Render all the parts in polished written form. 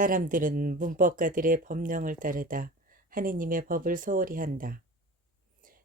사람들은 문법가들의 법령을 따르다 하느님의 법을 소홀히 한다.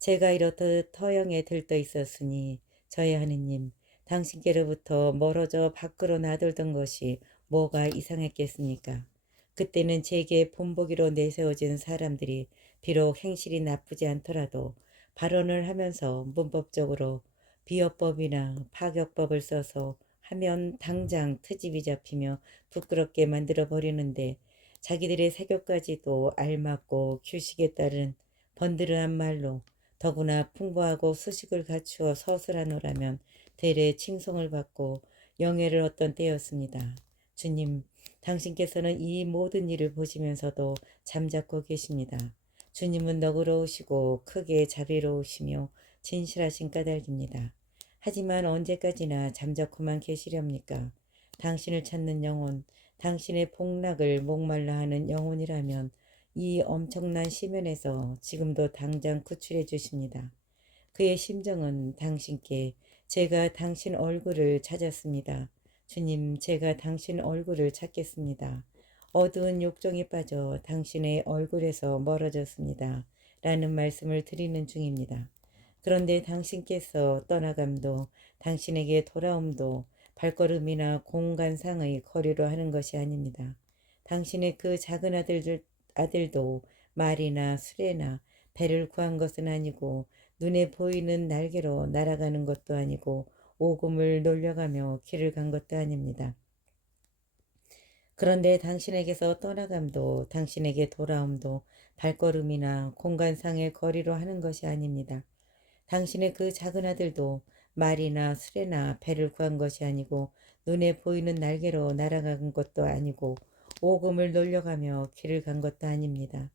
제가 이렇듯 터영에 들떠 있었으니 저의 하느님, 당신께로부터 멀어져 밖으로 나돌던 것이 뭐가 이상했겠습니까? 그때는 제게 본보기로 내세워진 사람들이 비록 행실이 나쁘지 않더라도 발언을 하면서 문법적으로 비어법이나 파격법을 써서 하면 당장 트집이 잡히며 부끄럽게 만들어 버리는데, 자기들의 세교까지도 알맞고 규식에 따른 번드르한 말로 더구나 풍부하고 수식을 갖추어 서술하노라면 대래 칭송을 받고 영예를 얻던 때였습니다. 주님, 당신께서는 이 모든 일을 보시면서도 잠잡고 계십니다. 주님은 너그러우시고 크게 자비로우시며 진실하신 까닭입니다. 하지만 언제까지나 잠자코만 계시렵니까? 당신을 찾는 영혼, 당신의 복락을 목말라 하는 영혼이라면 이 엄청난 시면에서 지금도 당장 구출해 주십니다. 그의 심정은 당신께 제가 당신 얼굴을 찾았습니다. 주님, 제가 당신 얼굴을 찾겠습니다. 어두운 욕정에 빠져 당신의 얼굴에서 멀어졌습니다. 라는 말씀을 드리는 중입니다. 그런데 당신께서 떠나감도 당신에게 돌아옴도 발걸음이나 공간상의 거리로 하는 것이 아닙니다. 당신의 그 작은 아들도 말이나 수레나 배를 구한 것은 아니고 눈에 보이는 날개로 날아가는 것도 아니고 오금을 놀려가며 길을 간 것도 아닙니다. 그런데 당신에게서 떠나감도 당신에게 돌아옴도 발걸음이나 공간상의 거리로 하는 것이 아닙니다. 당신의 그 작은 아들도 말이나 수레나 배를 구한 것이 아니고 눈에 보이는 날개로 날아간 것도 아니고 오금을 놀려가며 길을 간 것도 아닙니다.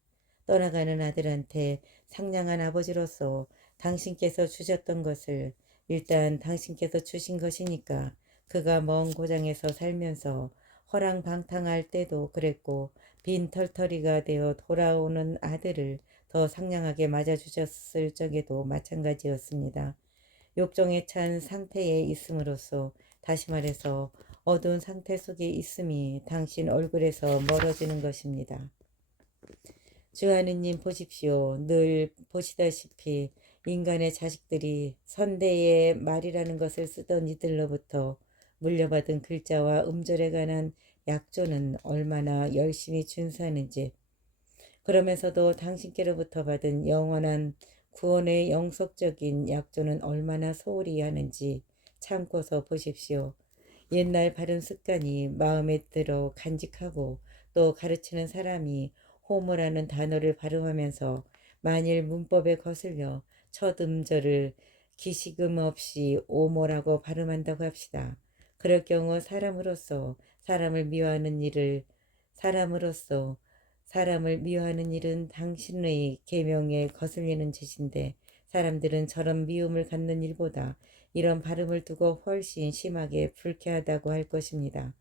떠나가는 아들한테 상냥한 아버지로서 당신께서 주셨던 것을 일단 당신께서 주신 것이니까 그가 먼 고장에서 살면서 허랑방탕할 때도 그랬고 빈 털터리가 되어 돌아오는 아들을 더 상냥하게 맞아주셨을 적에도 마찬가지였습니다. 욕정에 찬 상태에 있음으로써, 다시 말해서 어두운 상태 속에 있음이 당신 얼굴에서 멀어지는 것입니다. 주 하느님 보십시오. 늘 보시다시피 인간의 자식들이 선대의 말이라는 것을 쓰던 이들로부터 물려받은 글자와 음절에 관한 약조는 얼마나 열심히 준수하는지, 그러면서도 당신께로부터 받은 영원한 구원의 영속적인 약조는 얼마나 소홀히 하는지 참고서 보십시오. 옛날 바른 습관이 마음에 들어 간직하고 또 가르치는 사람이 호모라는 단어를 발음하면서 만일 문법에 거슬려 첫 음절을 기시금 없이 오모라고 발음한다고 합시다. 그럴 경우 사람으로서 사람을 미워하는 일은 당신의 계명에 거슬리는 짓인데, 사람들은 저런 미움을 갖는 일보다 이런 발음을 두고 훨씬 심하게 불쾌하다고 할 것입니다.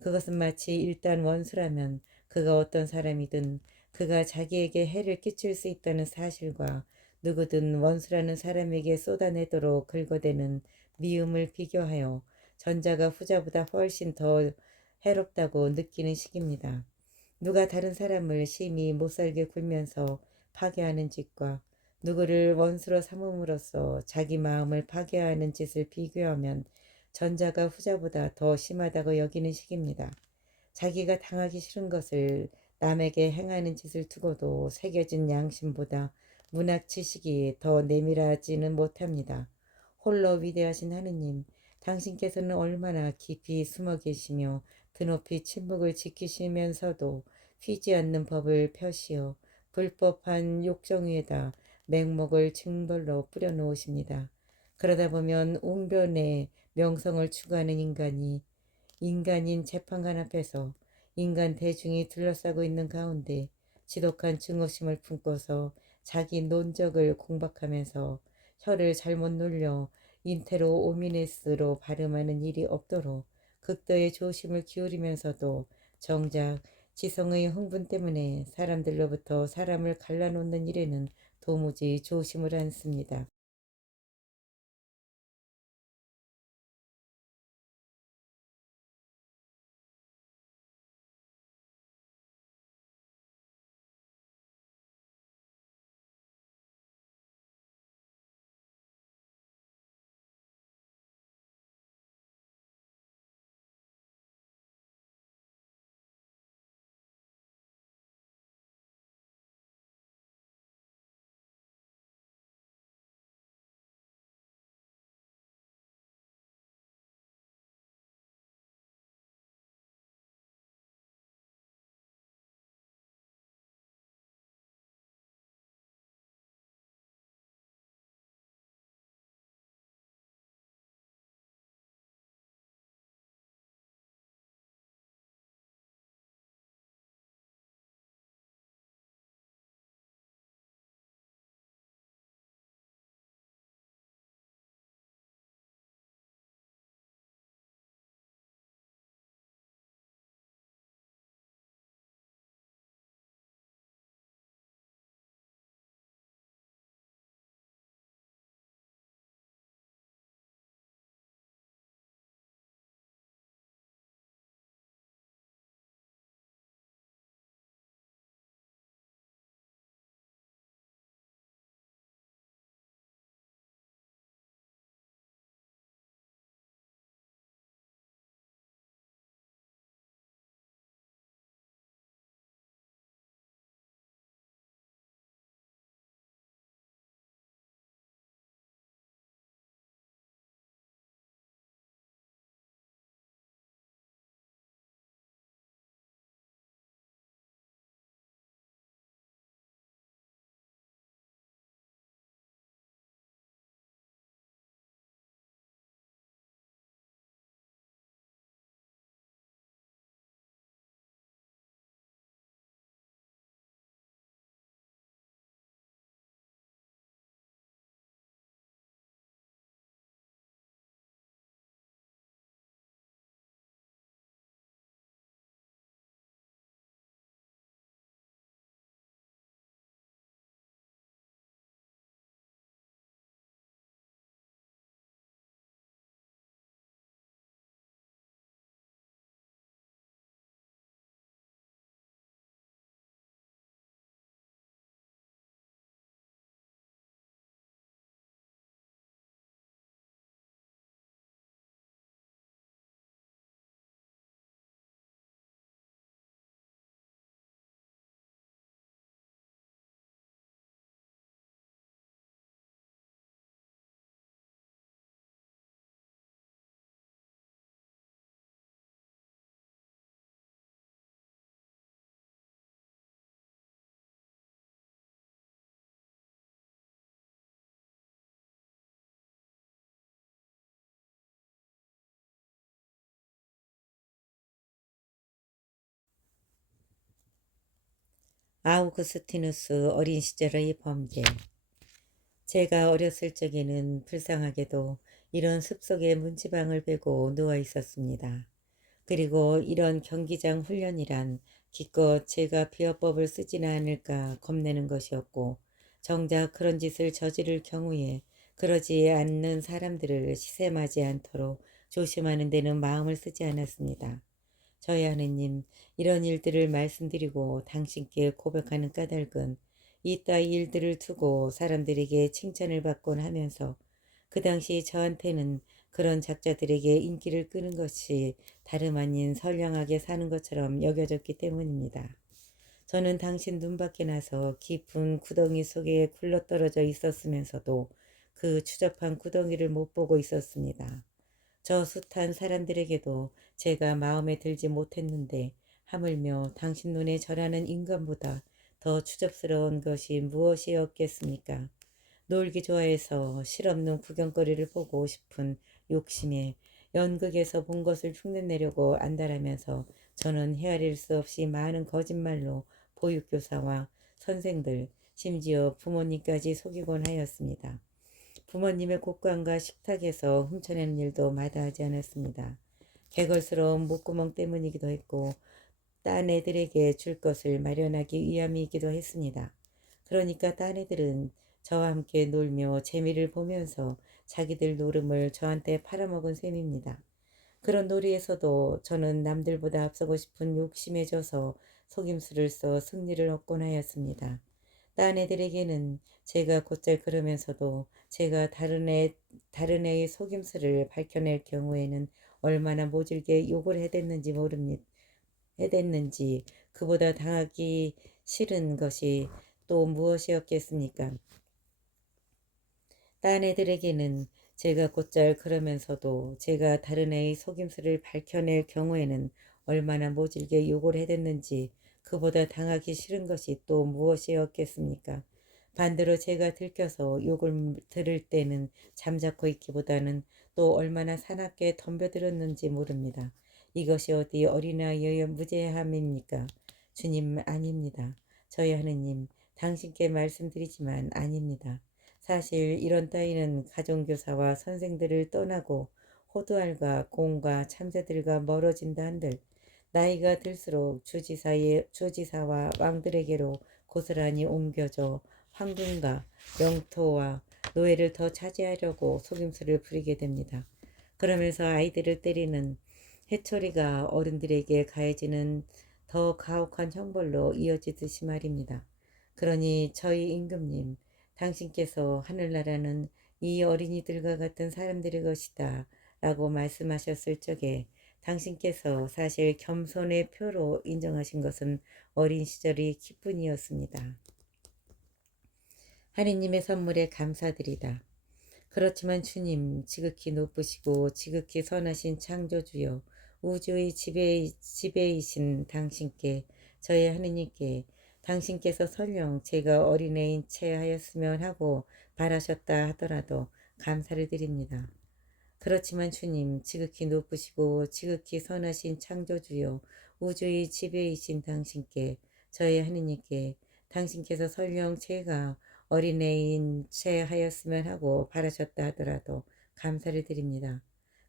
그것은 마치 일단 원수라면 그가 어떤 사람이든 그가 자기에게 해를 끼칠 수 있다는 사실과 누구든 원수라는 사람에게 쏟아내도록 긁어대는 미움을 비교하여 전자가 후자보다 훨씬 더 해롭다고 느끼는 식입니다. 누가 다른 사람을 심히 못살게 굴면서 파괴하는 짓과 누구를 원수로 삼음으로써 자기 마음을 파괴하는 짓을 비교하면 전자가 후자보다 더 심하다고 여기는 식입니다. 자기가 당하기 싫은 것을 남에게 행하는 짓을 두고도 새겨진 양심보다 문학 지식이 더 내밀하지는 못합니다. 홀로 위대하신 하느님, 당신께서는 얼마나 깊이 숨어 계시며 드높이 침묵을 지키시면서도 휘지 않는 법을 펴시어 불법한 욕정 위에다 맹목을 징벌로 뿌려놓으십니다. 그러다 보면 웅변의 명성을 추구하는 인간인 재판관 앞에서 인간 대중이 둘러싸고 있는 가운데 지독한 증오심을 품고서 자기 논적을 공박하면서 혀를 잘못 눌려 인테로 오미네스로 발음하는 일이 없도록 극도의 조심을 기울이면서도 정작 지성의 흥분 때문에 사람들로부터 사람을 갈라놓는 일에는 도무지 조심을 않습니다. 아우구스티누스 어린 시절의 범죄. 제가 어렸을 적에는 불쌍하게도 이런 숲속에 문지방을 베고 누워 있었습니다. 그리고 이런 경기장 훈련이란 기껏 제가 비어법을 쓰지는 않을까 겁내는 것이었고, 정작 그런 짓을 저지를 경우에 그러지 않는 사람들을 시샘하지 않도록 조심하는 데는 마음을 쓰지 않았습니다. 저희 하느님, 이런 일들을 말씀드리고 당신께 고백하는 까닭은 이따위 일들을 두고 사람들에게 칭찬을 받곤 하면서 그 당시 저한테는 그런 작자들에게 인기를 끄는 것이 다름 아닌 선량하게 사는 것처럼 여겨졌기 때문입니다. 저는 당신 눈밖에 나서 깊은 구덩이 속에 굴러떨어져 있었으면서도 그 추접한 구덩이를 못 보고 있었습니다. 저 숱한 사람들에게도 제가 마음에 들지 못했는데 하물며 당신 눈에 저라는 인간보다 더 추접스러운 것이 무엇이었겠습니까? 놀기 좋아해서 실없는 구경거리를 보고 싶은 욕심에 연극에서 본 것을 흉내내려고 안달하면서 저는 헤아릴 수 없이 많은 거짓말로 보육교사와 선생들, 심지어 부모님까지 속이곤 하였습니다. 부모님의 곳간과 식탁에서 훔쳐내는 일도 마다하지 않았습니다. 개걸스러운 목구멍 때문이기도 했고 딴 애들에게 줄 것을 마련하기 위함이기도 했습니다. 그러니까 딴 애들은 저와 함께 놀며 재미를 보면서 자기들 노름을 저한테 팔아먹은 셈입니다. 그런 놀이에서도 저는 남들보다 앞서고 싶은 욕심에 져서 속임수를 써 승리를 얻곤 하였습니다. 딴 애들에게는 제가 곧잘 그러면서도 제가 다른 애의 속임수를 밝혀낼 경우에는 얼마나 모질게 욕을 해댔는지 해댔는지 그보다 당하기 싫은 것이 또 무엇이었겠습니까? 딴 애들에게는 제가 곧잘 그러면서도 제가 다른 애의 속임수를 밝혀낼 경우에는 얼마나 모질게 욕을 해댔는지 그보다 당하기 싫은 것이 또 무엇이었겠습니까? 반대로 제가 들켜서 욕을 들을 때는 잠자코 있기보다는 또 얼마나 사납게 덤벼들었는지 모릅니다. 이것이 어디 어린아이의 무죄함입니까? 주님, 아닙니다. 저희 하느님, 당신께 말씀드리지만 아닙니다. 사실 이런 따위는 가정교사와 선생들을 떠나고 호두알과 공과 참새들과 멀어진다 한들 나이가 들수록 주지사와 왕들에게로 고스란히 옮겨져 황금과 영토와 노예를 더 차지하려고 속임수를 부리게 됩니다. 그러면서 아이들을 때리는 해초리가 어른들에게 가해지는 더 가혹한 형벌로 이어지듯이 말입니다. 그러니 저희 임금님, 당신께서 하늘나라는 이 어린이들과 같은 사람들의 것이다 라고 말씀하셨을 적에 당신께서 사실 겸손의 표로 인정하신 것은 어린 시절이 기쁨이었습니다. 하느님의 선물에 감사드리다. 그렇지만 주님, 지극히 높으시고 지극히 선하신 창조주여, 우주의 지배이신 당신께, 저희 하느님께, 당신께서 설령 제가 어린애인 채 하였으면 하고 바라셨다 하더라도 감사를 드립니다. 그렇지만 주님, 지극히 높으시고 지극히 선하신 창조주여, 우주의 지배이신 당신께, 저희 하느님께, 당신께서 설령 제가 어린애인 채 하였으면 하고 바라셨다 하더라도 감사를 드립니다.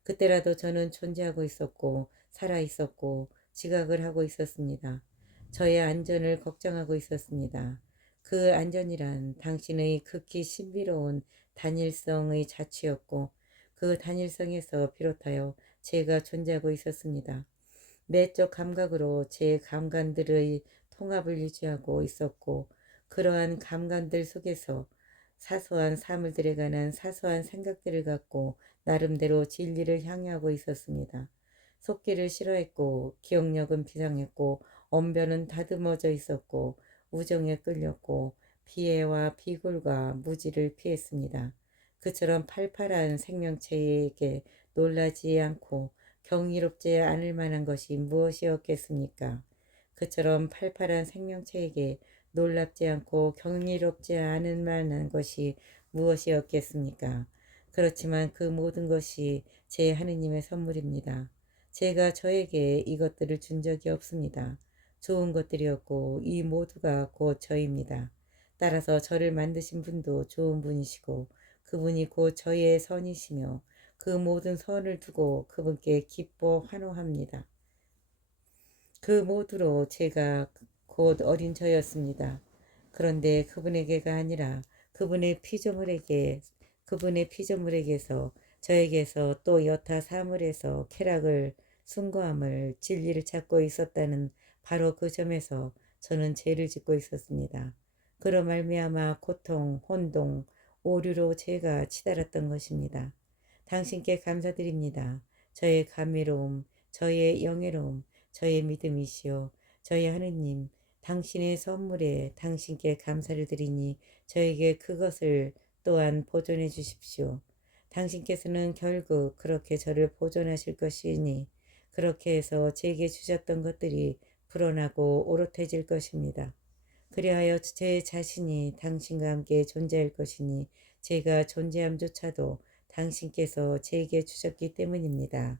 그때라도 저는 존재하고 있었고 살아 있었고 지각을 하고 있었습니다. 저의 안전을 걱정하고 있었습니다. 그 안전이란 당신의 극히 신비로운 단일성의 자취였고 그 단일성에서 비롯하여 제가 존재하고 있었습니다. 내적 감각으로 제 감관들의 통합을 유지하고 있었고 그러한 감관들 속에서 사소한 사물들에 관한 사소한 생각들을 갖고 나름대로 진리를 향유하고 있었습니다. 속기를 싫어했고 기억력은 비상했고 언변은 다듬어져 있었고 우정에 끌렸고 비애와 비굴과 무지를 피했습니다. 그처럼 팔팔한 생명체에게 놀라지 않고 경이롭지 않을 만한 것이 무엇이었겠습니까? 그처럼 팔팔한 생명체에게 놀랍지 않고 경이롭지 않을 만한 것이 무엇이었겠습니까? 그렇지만 그 모든 것이 제 하느님의 선물입니다. 제가 저에게 이것들을 준 적이 없습니다. 좋은 것들이었고 이 모두가 곧 저입니다. 따라서 저를 만드신 분도 좋은 분이시고 그분이 곧 저의 선이시며 그 모든 선을 두고 그분께 기뻐 환호합니다. 그 모두로 제가 곧 어린 저였습니다. 그런데 그분에게가 아니라 그분의 피조물에게서 저에게서 또 여타 사물에서 쾌락을 숭고함을 진리를 찾고 있었다는 바로 그 점에서 저는 죄를 짓고 있었습니다. 그로 말미암아 고통, 혼동, 오류로 제가 치달았던 것입니다. 당신께 감사드립니다. 저의 감미로움, 저의 영예로움, 저의 믿음이시오. 저희 하느님, 당신의 선물에 당신께 감사를 드리니 저에게 그것을 또한 보존해 주십시오. 당신께서는 결국 그렇게 저를 보존하실 것이니 그렇게 해서 제게 주셨던 것들이 불어나고 오롯해질 것입니다. 그리하여 제 자신이 당신과 함께 존재할 것이니 제가 존재함조차도 당신께서 제게 주셨기 때문입니다.